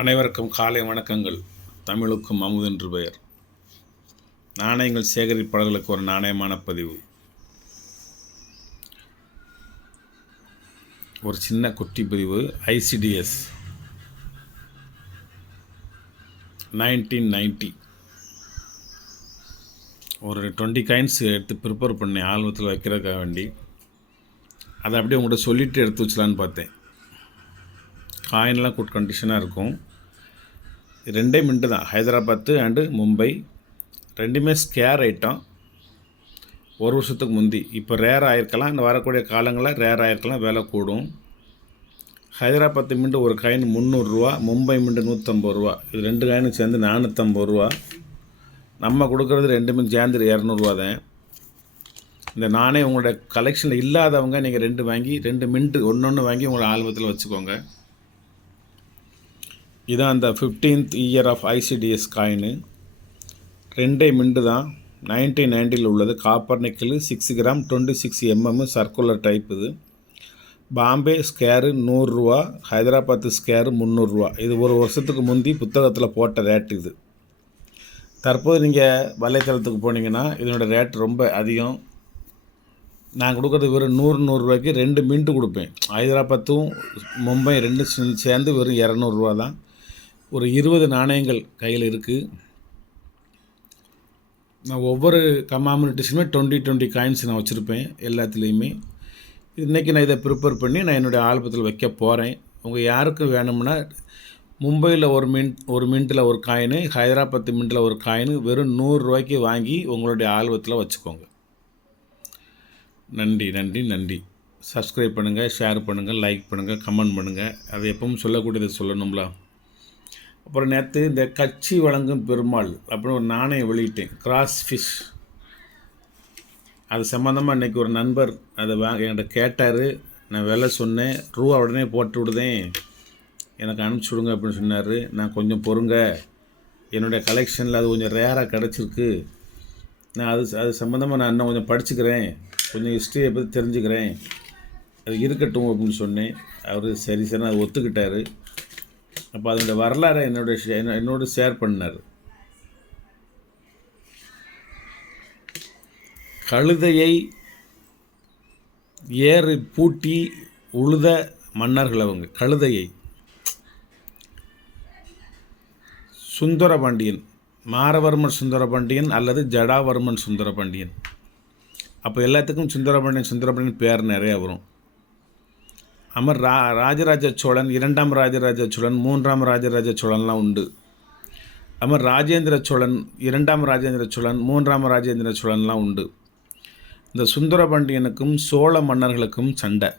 அனைவருக்கும் காலை வணக்கங்கள். தமிழுக்கும் அமுதென்று பெயர். நாணயங்கள் சேகரிப்பாளர்களுக்கு ஒரு நாணயமான பதிவு. ஒரு சின்ன குட்டி பதிவு. ஐசிடிஎஸ் 1990 ஒரு 20 காயின்ஸ் எடுத்து ப்ரிப்பேர் பண்ணேன் ஆல்பத்தில் வைக்கிறதுக்காக வேண்டி. அதை அப்படியே உங்கள்கிட்ட சொல்லிவிட்டு எடுத்து வச்சலான்னு பார்த்தேன். காயின்லாம் குட் கண்டிஷனாக இருக்கும். ரெண்டே மின்ட்டு தான், ஹைதராபாத்து அண்டு மும்பை. ரெண்டுமே ஸ்கேர் ஐட்டம். ஒரு வருஷத்துக்கு முந்தி. இப்போ ரேர் ஆகிருக்கலாம், இந்த வரக்கூடிய காலங்களில் ரேர் ஆகிருக்கலாம், விலை கூடும். ஹைதராபாத்து மின்ட்டு ஒரு காயின் 300 மும்பை மின்ட்டு 150 ரூபா. இது ரெண்டு காயினும் சேர்ந்து 450 ரூபா. நம்ம கொடுக்குறது ரெண்டுமே சேர்ந்து 200 தான். இந்த நாணயம் உங்களோட கலெக்ஷனில் இல்லாதவங்க நீங்கள் ரெண்டு வாங்கி, ரெண்டு மின்ட்டு ஒன்று வாங்கி உங்களோட ஆல்பத்தில் வச்சுக்கோங்க. இதான் அந்த 15th year of ICDS coin. ரெண்டே மின்ட்டு தான். 1990 உள்ளது. Copper nickel 6 gram 26 mm circular type. இது பாம்பே ஸ்கேரு 100 ரூபா, ஹைதராபாத்து ஸ்கேரு 300 ரூபா. இது ஒரு வருஷத்துக்கு முந்தி புத்தகத்தில் போட்ட ரேட். இது தற்போது நீங்கள் வலைத்தளத்துக்கு போனீங்கன்னா இதனோட ரேட் ரொம்ப அதிகம். நான் கொடுக்குறது வெறும் 100 ரூபாய்க்கு ரெண்டு மின்ட்டு கொடுப்பேன். ஹைதராபாத்தும் மும்பை ரெண்டும் சேர்ந்து வெறும் 200 ரூபா தான். ஒரு 20 நாணயங்கள் கையில் இருக்குது. நான் ஒவ்வொரு கமாமினிட்டிஸுமே 20 காயின்ஸ் நான் வச்சுருப்பேன் எல்லாத்துலேயுமே. இன்றைக்கி நான் இதை ப்ரிப்பேர் பண்ணி நான் என்னுடைய ஆல்பத்தில் வைக்க போகிறேன். உங்கள் யாருக்கும் வேணும்னா மும்பையில் ஒரு மின்ட்டில் ஒரு காயின், ஹைதராபாத்து மின்ட்டில் ஒரு காயின் வெறும் 100 ரூபாய்க்கு வாங்கி உங்களுடைய ஆல்பத்தில் வச்சுக்கோங்க. நன்றி நன்றி நன்றி. சப்ஸ்கிரைப் பண்ணுங்கள், ஷேர் பண்ணுங்கள், லைக் பண்ணுங்கள், கமெண்ட் பண்ணுங்கள். அது எப்பவும் சொல்லக்கூடியதை சொல்லணும்ல. அப்புறம் நேற்று இந்த கட்சி வழங்கும் பெருமாள் அப்படின்னு ஒரு நாணயம் வெளியிட்டேன். Cross fish. அது சம்மந்தமாக இன்றைக்கி ஒரு நண்பர் அதை என்கிட்ட கேட்டார். நான் விலை சொன்னேன். ரூபா உடனே போட்டு விடுதேன், எனக்கு அனுப்பிச்சி விடுங்க அப்படின்னு சொன்னார். நான் கொஞ்சம் பொறுங்க, என்னுடைய கலெக்ஷனில் அது கொஞ்சம் ரேராக கிடச்சிருக்கு, நான் அது சம்மந்தமாக நான் இன்னும் கொஞ்சம் படிச்சுக்கிறேன், கொஞ்சம் ஹிஸ்ட்ரியை பற்றி தெரிஞ்சுக்கிறேன், அது இருக்கட்டும் அப்படின்னு சொன்னேன். அவர் சரி சார் அதை ஒத்துக்கிட்டார். அப்போ அதனுடைய வரலாறை என்னோட ஷேர் பண்ணார். கழுதையை ஏறு பூட்டி உழுத மன்னர்கள் அவங்க. கழுதையை சுந்தரபாண்டியன், மாரவர்மன் சுந்தரபாண்டியன் அல்லது ஜடாவர்மன் சுந்தரபாண்டியன். அப்போ எல்லாத்துக்கும் சுந்தரபாண்டியன் பேர் நிறையா வரும். அமர் ராஜராஜ சோழன், 2ஆம் ராஜராஜ சோழன், 3ஆம் ராஜராஜ சோழன்லாம் உண்டு. அமர் ராஜேந்திர சோழன், 2ஆம் ராஜேந்திர சோழன், 3ஆம் ராஜேந்திர சோழன்லாம் உண்டு. இந்த சுந்தரபாண்டியனுக்கும் சோழ மன்னர்களுக்கும் சண்டை.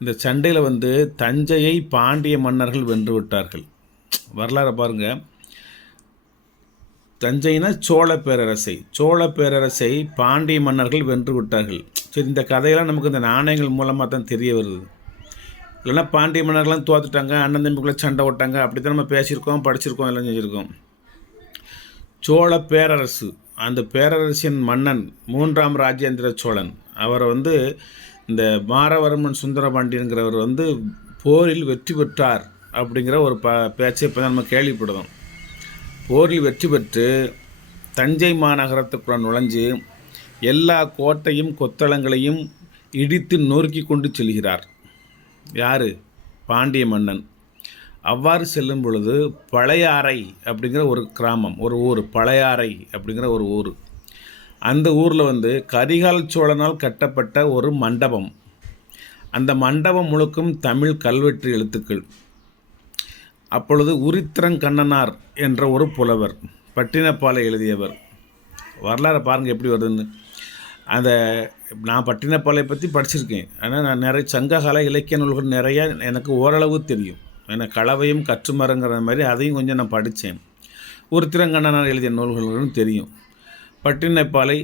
இந்த சண்டையில் தஞ்சையை பாண்டிய மன்னர்கள் வென்று விட்டார்கள். வரலாறு பாருங்கள். தஞ்சைனா சோழ பேரரசை பாண்டிய மன்னர்கள் வென்று விட்டார்கள். சரி, இந்த கதையெல்லாம் நமக்கு இந்த நாணயங்கள் மூலமாக தான் தெரிய வருது. இல்லைன்னா பாண்டிய மன்னர்கள்லாம் தோத்துட்டாங்க, அண்ணன் தம்பிக்குள்ளே சண்டை விட்டாங்க, அப்படி தான் நம்ம பேசியிருக்கோம், படிச்சிருக்கோம், எல்லாம் செஞ்சுருக்கோம். சோழ பேரரசு, அந்த பேரரசின் மன்னன் 3ஆம் ராஜேந்திர சோழன். அவரை இந்த மாரவர்மன் சுந்தரபாண்டியன்கிறவர் போரில் வெற்றி பெற்றார் அப்படிங்கிற ஒரு பேச்சை இப்போ நம்ம கேள்விப்படுறோம். போரில் வெற்றி பெற்று தஞ்சை மாநகரத்துக்குள்ள நுழைஞ்சு எல்லா கோட்டையும் கொத்தளங்களையும் இடித்து நொறுக்கி கொண்டு செல்கிறார். யார்? பாண்டிய மன்னன். அவ்வாறு செல்லும் பொழுது பழையாறை அப்படிங்கிற ஒரு கிராமம், ஒரு ஊர், பழையாறை அப்படிங்கிற ஒரு ஊர். அந்த ஊரில் கரிகால் சோழனால் கட்டப்பட்ட ஒரு மண்டபம். அந்த மண்டபம் முழுக்கும் தமிழ் கல்வெட்டு எழுத்துக்கள். அப்பொழுது உரித்திரங்கண்ணனார் என்ற ஒரு புலவர், பட்டினப்பாலை எழுதியவர். வரலாறு பாருங்கள் எப்படி வருதுன்னு. நான் பட்டினப்பாலை பற்றி படிச்சிருக்கேன். ஆனால் நான் நிறைய சங்ககால இலக்கிய நூல்கள் நிறையா எனக்கு ஓரளவு தெரியும். ஏன்னா களவையும் கற்றுமரங்கிற மாதிரி அதையும் கொஞ்சம் நான் படித்தேன். உருத்திரங்கண்ணனார் எழுதிய நூல்களும் தெரியும். பட்டினப்பாலை,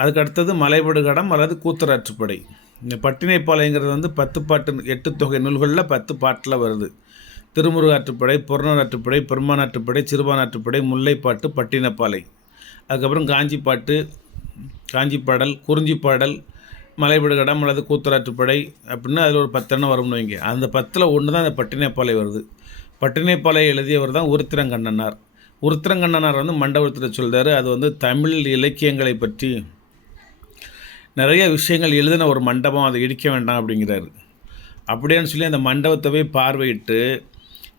அதுக்கு அடுத்தது மலைபடுகடம் அல்லது கூத்தராற்றுப்படை. இந்த பட்டினப்பாலைங்கிறது 10 பாட்டு 8 தொகை நூல்களில் 10 பாட்டில் வருது. திருமுருகாற்றுப்படை, பொருணராற்றுப்படை, பெருமானாற்றுப்படை, சிறுபானாற்றுப்படை, முல்லைப்பாட்டு, பட்டினப்பாலை. அதுக்கப்புறம் காஞ்சிப்பாடல், குறிஞ்சிப்பாடல், மலைபடுகடம் அல்லது கூத்தராற்றுப்படை அப்படின்னு அதில் ஒரு 10 வரும்னு வைங்க. அந்த 10ல் ஒன்று தான் இந்த பட்டினப்பாலை வருது. பட்டினைப்பாலை எழுதியவர் தான் உருத்திரங்கண்ணனார். உருத்திரங்கண்ணனார் வந்து மண்டபத்தில் சொல்கிறார், அது வந்து தமிழ் இலக்கியங்களை பற்றி நிறைய விஷயங்கள் எழுதின ஒரு மண்டபம், அதை இடிக்க வேண்டாம் அப்படிங்கிறாரு. அப்படின்னு சொல்லி அந்த மண்டபத்தை போய் பார்வையிட்டு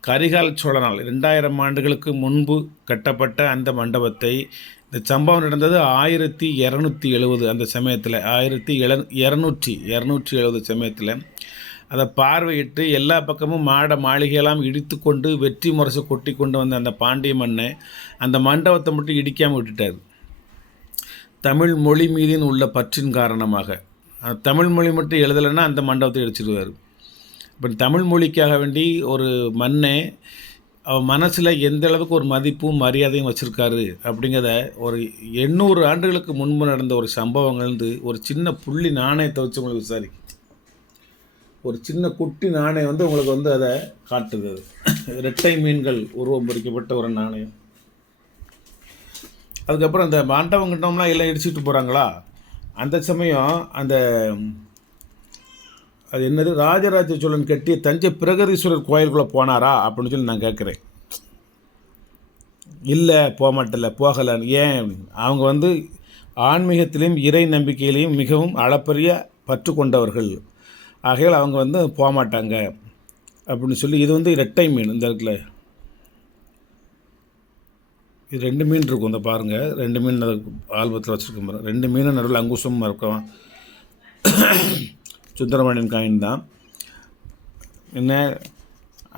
கரிகால சோழனால் 2000 ஆண்டுகளுக்கு முன்பு கட்டப்பட்ட அந்த மண்டபத்தை, இந்த சம்பவம் நடந்தது 1270 அந்த சமயத்தில், 1270 சமயத்தில் அதை பார்வையிட்டு எல்லா பக்கமும் மாட மாளிகையெல்லாம் இடித்து கொண்டு வெற்றி முரசு கொட்டி கொண்டு வந்த அந்த பாண்டிய மண்ணை அந்த மண்டபத்தை மட்டும் இடிக்காமல் விட்டுட்டார். தமிழ் மொழி மீதின் உள்ள பற்றின் காரணமாக தமிழ் மொழி மட்டும் எழுதலைன்னா அந்த மண்டபத்தை இடிச்சிடுவார். இப்போ தமிழ் மொழிக்காக வேண்டி ஒரு மண்ணை அவன் மனசில் எந்த அளவுக்கு ஒரு மதிப்பும் மரியாதையும் வச்சுருக்காரு அப்படிங்கிறத ஒரு 800 ஆண்டுகளுக்கு முன்பு நடந்த ஒரு சம்பவங்கள்ந்து ஒரு சின்ன புள்ளி நாணயத்தை வச்சு உங்களுக்கு விசாரிக்கும். ஒரு சின்ன குட்டி நாணயம் வந்து உங்களுக்கு வந்து அதை காட்டுது. இரட்டை மீன்கள் உருவம் பொறிக்கப்பட்ட ஒரு நாணயம். அதுக்கப்புறம் அந்த மண்டபம் கிட்டோம்லாம் எல்லாம் இடிச்சுட்டு போகிறாங்களா, அந்த சமயம் அந்த அது என்னது ராஜராஜ சோழன் கட்டிய தஞ்சை பிரகதீஸ்வரர் கோயிலுக்குள்ளே போனாரா அப்படின்னு சொல்லி நான் கேட்குறேன். இல்லை போக மாட்டல, போகலைன்னு. ஏன் அப்படின்னு, அவங்க வந்து ஆன்மீகத்திலையும் இறை நம்பிக்கையிலையும் மிகவும் அளப்பரிய பற்று கொண்டவர்கள். ஆகையால் அவங்க வந்து போக மாட்டாங்க அப்படின்னு சொல்லி, இது வந்து இரட்டை மீன். இந்த இடத்துல இது 2 மீன் இருக்கும். இந்த பாருங்கள், 2 மீன் ஆல்பத்தில் வச்சுருக்கோம் பாருங்கள். 2 மீன் நடுவில் அங்குசமும் இருக்கும். சுந்தரமணியன் காயின் தான். என்ன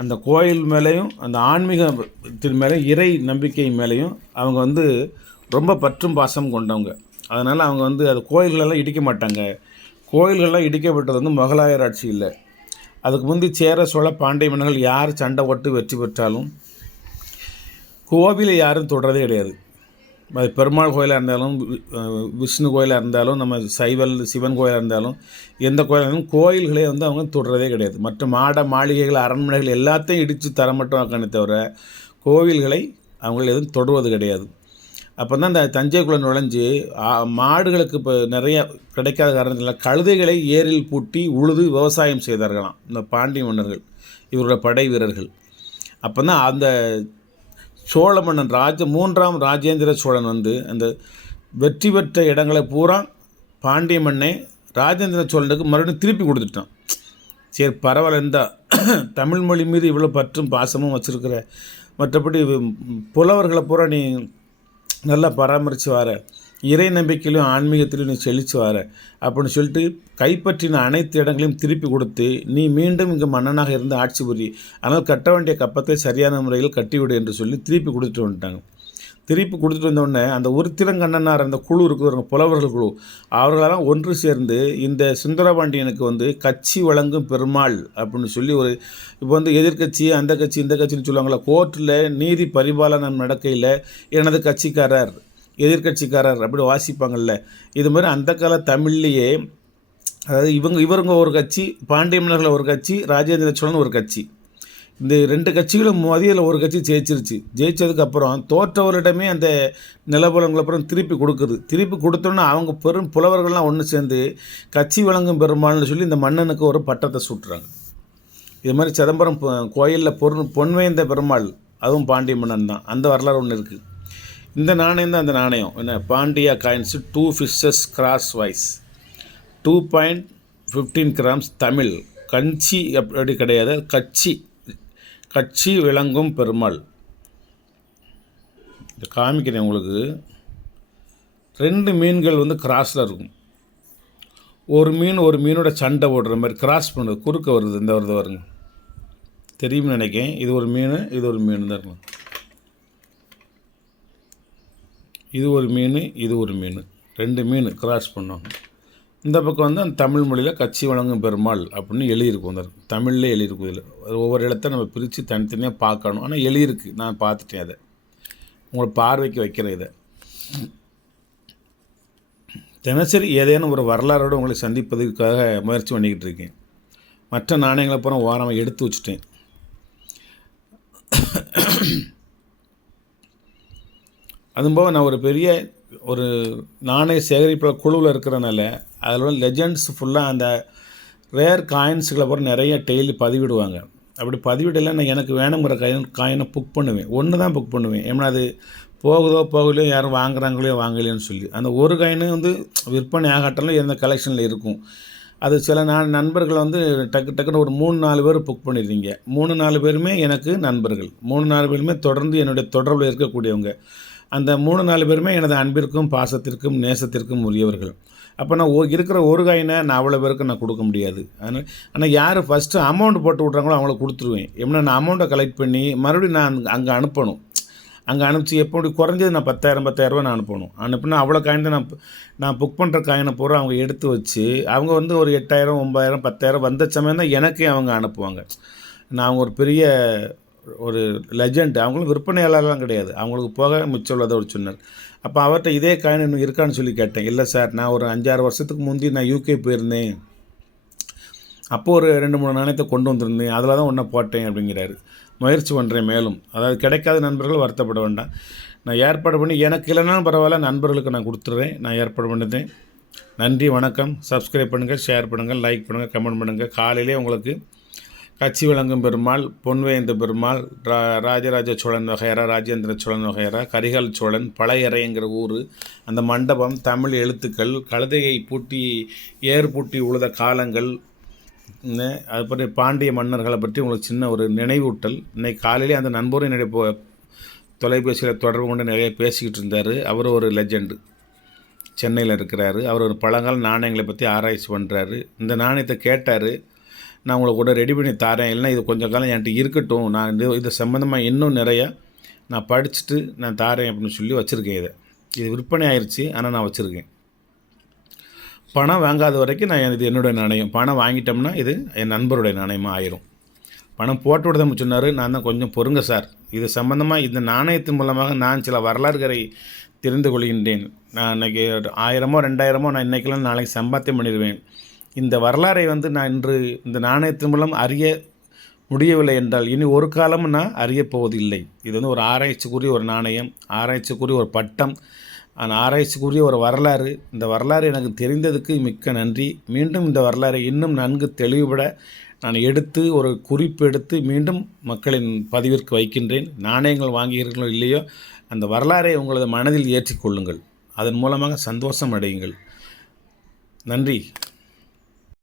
அந்த கோயில் மேலேயும் அந்த ஆன்மீகத்தின் மேலேயும் இறை நம்பிக்கை மேலேயும் அவங்க வந்து ரொம்ப பற்றும் பாசம் கொண்டவங்க. அதனால் அவங்க வந்து அது கோயில்களெல்லாம் இடிக்க மாட்டாங்க. கோயில்கள்லாம் இடிக்கப்பட்டது வந்து முகலாயர் ஆட்சி இல்லை. அதுக்கு முந்தி சேர சோழ பாண்டிய மன்னர்கள் யார் சண்டை போட்டு வெற்றி பெற்றாலும் கோவிலை யாரும் தொடுறதே கிடையாது. அது பெருமாள் கோயிலாக இருந்தாலும் விஷ்ணு கோயிலாக இருந்தாலும் நம்ம சிவன் கோயிலாக இருந்தாலும் எந்த கோயிலாக இருந்தாலும் கோயில்களே வந்து அவங்க தொடுறதே கிடையாது. மற்ற மாட மாளிகைகள் அரண்மனைகள் எல்லாத்தையும் இடித்து தர மட்டும் ஆக்கானே தவிர கோவில்களை அவங்கள எதுவும் தொடுவது கிடையாது. அப்போ தான் இந்த தஞ்சைக்குள்ளே நுழைஞ்சு மாடுகளுக்கு இப்போ நிறைய கிடைக்காத காரணத்தில் கழுதைகளை ஏரில் பூட்டி உழுது விவசாயம் செய்தார்களாம் இந்த பாண்டிய மன்னர்கள், இவரோட படை வீரர்கள். அப்போ தான் அந்த சோழ மன்னன் 3ஆம் ராஜேந்திர சோழன் வந்து அந்த வெற்றி பெற்ற இடங்களை பூரா பாண்டிய மண்ணை ராஜேந்திர சோழனுக்கு மறுபடியும் திருப்பி கொடுத்துட்டான். சரி பரவாயில்ல, இருந்தால் தமிழ் மொழி மீது இவ்வளோ பற்றும் பாசமும் வச்சுருக்கிற, மற்றபடி புலவர்களை பூரா நீ நல்லா பராமரித்து வர, இறை நம்பிக்கையிலும் ஆன்மீகத்திலும் நீ செழித்து வர அப்படின்னு சொல்லிட்டு கைப்பற்றின அனைத்து இடங்களையும் திருப்பி கொடுத்து நீ மீண்டும் இங்கே மன்னனாக இருந்து ஆட்சி புரி, ஆனால் கட்ட வேண்டிய கப்பத்தை சரியான முறையில் கட்டிவிடு என்று சொல்லி திருப்பி கொடுத்துட்டு வந்துட்டாங்க. திருப்பி கொடுத்துட்டு வந்தோடனே அந்த உருத்திரங்கண்ணனார் அந்த குழு இருக்கிறவங்க புலவர்கள் குழு அவர்களெல்லாம் ஒன்று சேர்ந்து இந்த சுந்தரபாண்டியனுக்கு வந்து கட்சி வழங்கும் பெருமாள் அப்படின்னு சொல்லி ஒரு இப்போ வந்து எதிர்கட்சி அந்த கட்சி இந்த கட்சின்னு சொல்லுவாங்களா, கோர்ட்டில் நீதி பரிபாலனம் நடக்கையில் எனது கட்சிக்காரர் எதிர்கட்சிக்காரர் அப்படி வாசிப்பாங்கள்ல, இது மாதிரி அந்த கால தமிழ்லேயே அதாவது இவருங்க ஒரு கட்சி, பாண்டிய மன்னர்கள் ஒரு கட்சி, ராஜேந்திர சோழன் ஒரு கட்சி, இந்த 2 கட்சிகளும் மோதியில் ஒரு கட்சி ஜெயிச்சிருச்சு. ஜெயித்ததுக்கப்புறம் தோற்றவரிடமே அந்த நிலபலங்களை அப்புறம் திருப்பி கொடுக்குது. திருப்பி கொடுத்தோன்னா அவங்க பெரும் புலவர்கள்லாம் ஒன்று சேர்ந்து கட்சி வழங்கும் பெருமாள்னு சொல்லி இந்த மன்னனுக்கு ஒரு பட்டத்தை சூட்டுறாங்க. இது மாதிரி சிதம்பரம் கோயிலில் பொன்வேந்த பெருமாள், அதுவும் பாண்டிய மன்னன் தான். அந்த வரலாறு ஒன்று இருக்குது. இந்த நாணயம் தான் அந்த நாணயம். என்ன Pandya coins 2 fishes cross wise 2.15 grams Tamil. கட்சி அப்படி கிடையாது, கட்சி விளங்கும் பெருமாள். இந்த காமிக்கிறேன் உங்களுக்கு. 2 மீன்கள் வந்து கிராஸில் இருக்கும். ஒரு மீனோட சண்டை ஓடுற மாதிரி கிராஸ் பண்ணுறது, குறுக்க வருது. இந்த வருது வருங்க, தெரியும்னு நினைக்கிறேன். இது ஒரு மீன், இது ஒரு மீன் தான் இருக்கும். இது ஒரு மீன், இது ஒரு மீன், 2 மீன் கிராஸ் பண்ணுவாங்க. இந்த பக்கம் வந்து அந்த தமிழ் மொழியில் கட்சி வழங்கும் பெருமாள் அப்படின்னு எழுதியிருக்கும். அந்த தமிழ்லே எழுதியிருக்கும். இதில் ஒவ்வொரு இடத்த நம்ம பிரித்து தனித்தனியாக பார்க்கணும். ஆனால் எழுதியிருக்கு, நான் பார்த்துட்டேன். அதை உங்களை பார்வைக்கு வைக்கிறேன். இதை தினசரி ஏதேனும் ஒரு வரலாறோடு உங்களை சந்திப்பதற்காக முயற்சி பண்ணிக்கிட்டு இருக்கேன். மற்ற நாணயங்களை பூரா ஓரமாக எடுத்து வச்சுட்டேன். அதுபோக நான் ஒரு பெரிய ஒரு நாணய சேகரிப்பாளர் குழுவில் இருக்கிறனால அதில் லெஜெண்ட்ஸ் ஃபுல்லாக அந்த ரேர் காயின்ஸுகளை பூரா நிறைய டெய்லி பதிவிடுவாங்க. அப்படி பதிவிடலை நான் எனக்கு வேணுங்கிற காயினை புக் பண்ணுவேன். ஒன்று தான் புக் பண்ணுவேன். ஏன்னா அது போகுதோ போகலையோ யாரும் வாங்குறாங்களோ வாங்கலையோன்னு சொல்லி அந்த ஒரு காயினு வந்து விற்பனை ஆகட்டாலும் எந்த கலெக்ஷனில் இருக்கும். அது சில நண்பர்கள் வந்து டக்குன்னு ஒரு 3-4 பேர் புக் பண்ணிடுறீங்க. 3-4 பேருமே எனக்கு நண்பர்கள். 3-4 பேருமே தொடர்ந்து என்னுடைய தொடர்பில் இருக்கக்கூடியவங்க. அந்த 3-4 பேருமே எனது அன்பிற்கும் பாசத்திற்கும் நேசத்திற்கும் உரியவர்கள். அப்போ நான் இருக்கிற ஒரு காயினை நான் அவ்வளோ பேருக்கு நான் கொடுக்க முடியாது. ஆனால் யார் ஃபஸ்ட்டு அமௌண்ட் போட்டு விட்றாங்களோ அவங்களுக்கு கொடுத்துருவேன். எப்படின்னா நான் அமௌண்ட்டை கலெக்ட் பண்ணி மறுபடியும் நான் அங்கே அனுப்பணும். அங்கே அனுப்பிச்சு எப்படி குறைஞ்சது நான் 10,000 நான் அனுப்பணும். அனுப்புனா அவ்வளோ காயின் தான் நான் புக் பண்ணுற காயினை பூரா அவங்க எடுத்து வச்சு அவங்க வந்து ஒரு 8,000 9,000 10,000 வந்த சமயம் தான் எனக்கே அவங்க அனுப்புவாங்க. நான் அவங்க ஒரு பெரிய ஒரு லெஜண்ட். அவங்களும் விற்பனையாளர்லாம் கிடையாது. அவங்களுக்கு போக மிச்சம் உள்ளதை ஒரு சொன்னார். அப்போ அவர்கிட்ட இதே காயின் இன்னும் இருக்கான்னு சொல்லி கேட்டேன். இல்லை சார், நான் ஒரு 5-6 வருஷத்துக்கு முந்தி நான் யூகே போயிருந்தேன். அப்போது ஒரு 2-3 நாணயத்தை கொண்டு வந்திருந்தேன். அதில் தான் ஒன்றை போட்டேன் அப்படிங்கிறாரு. முயற்சி பண்ணுறேன் மேலும். அதாவது கிடைக்காத நண்பர்கள் வருத்தப்பட வேண்டாம். நான் ஏற்பாடு பண்ணி எனக்கு இல்லைனாலும் பரவாயில்ல, நண்பர்களுக்கு நான் கொடுத்துட்றேன். நான் ஏற்பாடு பண்ணிட்டேன். நன்றி, வணக்கம். சப்ஸ்கிரைப் பண்ணுங்கள், ஷேர் பண்ணுங்கள், லைக் பண்ணுங்கள், கமெண்ட் பண்ணுங்கள். காலையிலே உங்களுக்கு கட்சி விளங்கும் பெருமாள், பொன்வேந்த பெருமாள், ராஜராஜ சோழன் வகையரா, ராஜேந்திர சோழன் வகையரா, கரிகால் சோழன், பழையறைங்கிற ஊர், அந்த மண்டபம், தமிழ் எழுத்துக்கள், கழுதையை பூட்டி ஏர் பூட்டி உழுத காலங்கள், அது பற்றி பாண்டிய மன்னர்களை பற்றி உங்களுக்கு சின்ன ஒரு நினைவூட்டல். இன்றைக்கி காலையிலே அந்த நண்பரும் என்னுடைய தொலைபேசியில் தொடர்பு கொண்டு நிறைய பேசிக்கிட்டு இருந்தார். அவர் ஒரு லெஜெண்டு, சென்னையில் இருக்கிறாரு. அவர் ஒரு பழங்கால நாணயங்களை பற்றி ஆராய்ச்சி பண்ணுறாரு. இந்த நாணயத்தை கேட்டார். நான் உங்களுக்கு கூட ரெடி பண்ணி தாரேன், இல்லைனா இது கொஞ்சம் காலம் என்கிட்ட இருக்கட்டும், நான் இது சம்மந்தமாக இன்னும் நிறையா நான் படிச்சுட்டு நான் தாரேன் அப்படின்னு சொல்லி வச்சுருக்கேன். இது விற்பனை ஆயிடுச்சு, ஆனால் நான் வச்சுருக்கேன். பணம் வாங்காத வரைக்கும் இது என்னுடைய நாணயம். பணம் வாங்கிட்டோம்னா இது என் நண்பருடைய நாணயமாக ஆயிரும். பணம் போட்டு விட தான் சொன்னார். நான் தான் கொஞ்சம் பொறுங்க சார், இது சம்மந்தமாக இந்த நாணயத்தின் மூலமாக நான் சில வரலாறுகளை தெரிந்து கொள்கின்றேன். நான் இன்றைக்கி 1000 2000 நான் இன்றைக்கெல்லாம் நாளைக்கு சம்பாத்தியம் பண்ணிடுவேன். இந்த வரலாறை வந்து நான் இன்று இந்த நாணயத்தின் மூலம் அறிய முடியவில்லை என்றால் இனி ஒரு காலமும் நான் அறியப் போவதில்லை. இது வந்து ஒரு ஆராய்ச்சிக்குரிய ஒரு நாணயம், ஆராய்ச்சிக்குரிய ஒரு பட்டம், ஆராய்ச்சிக்குரிய ஒரு வரலாறு. இந்த வரலாறு எனக்கு தெரிந்ததுக்கு மிக்க நன்றி. மீண்டும் இந்த வரலாறை இன்னும் நன்கு தெளிவுபட நான் எடுத்து ஒரு குறிப்பு எடுத்து மீண்டும் மக்களின் பதிவிற்கு வைக்கின்றேன். நாணயங்கள் வாங்குகிறீர்களோ இல்லையோ, அந்த வரலாறை உங்களது மனதில் ஏற்றிக்கொள்ளுங்கள். அதன் மூலமாக சந்தோஷம் அடையுங்கள். நன்றி.